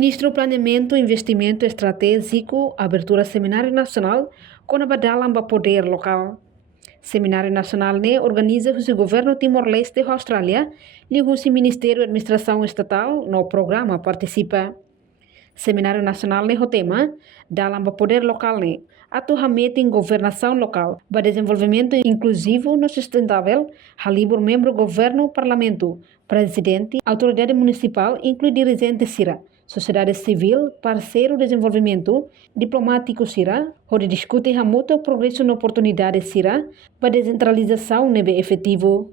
Ministro Planeamento e Investimento Estratégico abertura Seminário Nacional com a badalam para poder local. Seminário Nacional organiza o governo Timor-Leste da Austrália e o Ministério da Administração Estatal no programa participa. Seminário Nacional o tema dalam para poder local atualmente em governação local para desenvolvimento inclusivo no sustentável halibur membro governo parlamento presidente autoridade municipal inclui dirigente sira sociedade civil parceiro desenvolvimento diplomático sira onde discute muito progresso na oportunidade sira para descentralização nebe efetivo.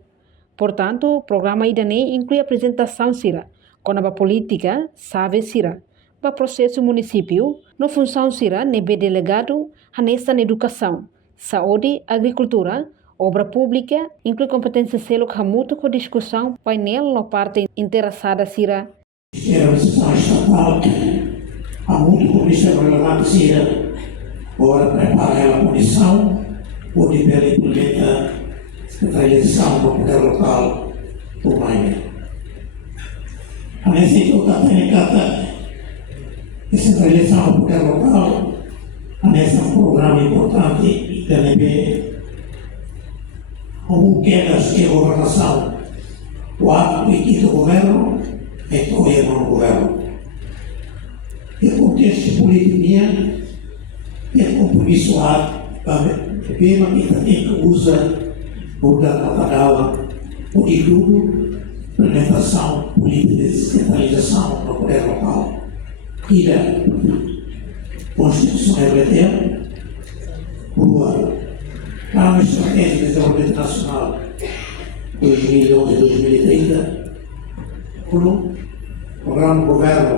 Portanto, o programa IDANE inclui apresentação sira com a política sabe sira para processo município, no função será nebe delegado, nessa na educação, saúde, agricultura, obra pública, inclui competência selo que muito com discussão, painel na parte interessada será. A administração estatal, há muito comissão relevante será, ora prepara a condição, ou de pela implementa a eleição do poder local, por mais. A necessidade técnica descentralização do poder local, nesse programa importante da NB, como quedas de governação, o ato e do governo, é todo no governo. E o contexto político é compromisso para ver uma que usa o da Patagala, o de tudo, implementação política de descentralização no poder local. E a Constituição Europeia, o Plano Estratégico de Desenvolvimento Nacional 2011-2030, o Programa do Governo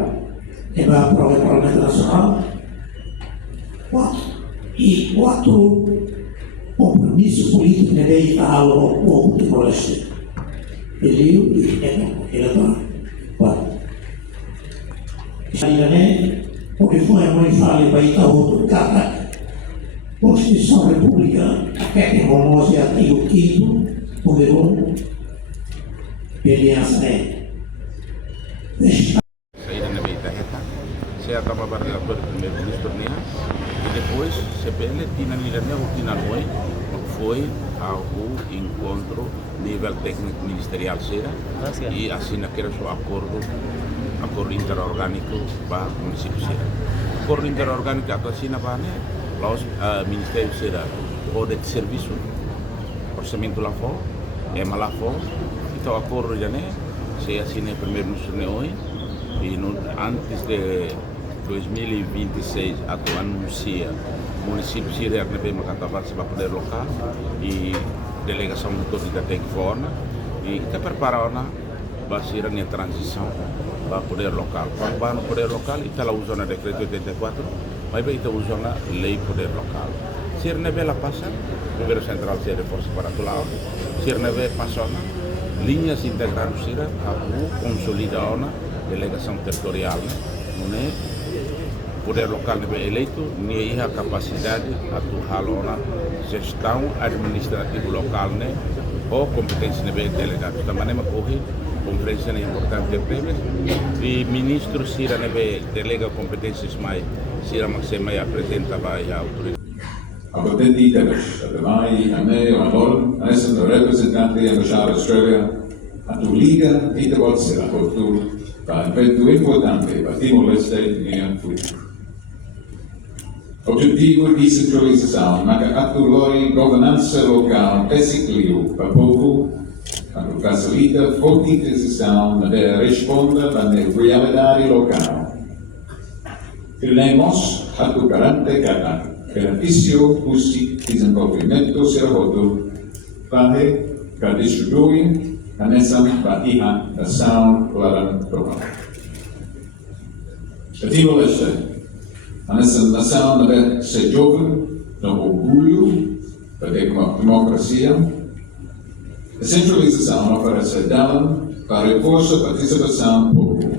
que vai aprovar o Parlamento Nacional, quatro compromissos políticos que devem estar ao povo de Timor-Leste. Ele porque foi a mãe fala vai estar outro cada Constituição Republicana que reconhece artigo 5º número 1 aliança saída na Beita Reta, se acaba a relator do primeiro-ministro e depois CPL tinha rotina noite foi ao encontro nível técnico ministerial e assina que era o acordo interorgânico para o município Sera. O acordo interorgânico que assina para o Ministério Sera pode de serviço, orçamento lá fora, EMA lá fora, então o acordo já se assina primeiro-ministro hoje e antes de 2026 anuncia o município Sera que vai para poder local e delegação de autoridade tem que forma e que preparar para ser a transição para o poder local. Quando vai no poder local, está lá usando o decreto 84, mas vai estar usando a lei poder local. Se não é passa, o governo central se reforça para o lado, se não é passa, linhas integradas a consolidar a delegação territorial, não é? Poder local é eleito, nem a capacidade de atuar na gestão administrativa local, ou competência de delegado. Da maneira que conferência é importante e ministro Sira delega competências mais Sira Maxima apresenta vai a autoridade. Apetentitas, também a mim, o Amor, a essa representante da Embaixada Austrália, a tua liga e da Bolsa, a futuro, para um evento importante para Timor-Leste e o futuro. Objetivo de descentralização, mas a governança local equilíbrio para o povo, que facilita a politização da resposta para a realidade local. Queremos que garante cada benefício do desenvolvimento será roto para distribuir a nação local. A Timor-Leste a nação deve ser jovem, no orgulho da democracia. A centralização oferece para reforçar a participação pública,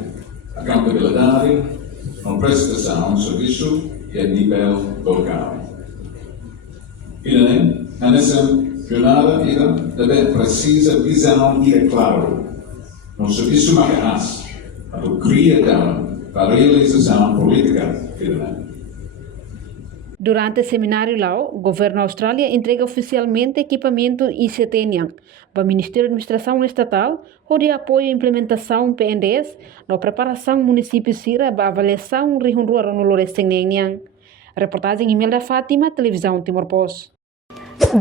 accountabilidade, a prestação de serviço e a nível local. E nessa jornada deve precisa visão e claro no serviço marcas, a cria para a realização política permanente. Durante o seminário lá, o governo Austrália entrega oficialmente equipamento ICT para o Ministério da Administração Estatal, onde apoia a implementação PNDS na preparação município Sira para avaliação rihunrua no Loreste Neng. Reportagem Imelda Fátima, Televisão Timor-Post.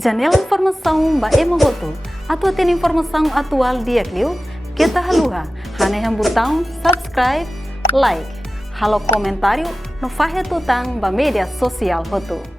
Janela informação ba Emogoto. Atua tem informação atual dia Clio. Kita haluha, haneham botão subscribe, like, halo comentário no Fahia Tutang ba media sosial hotu.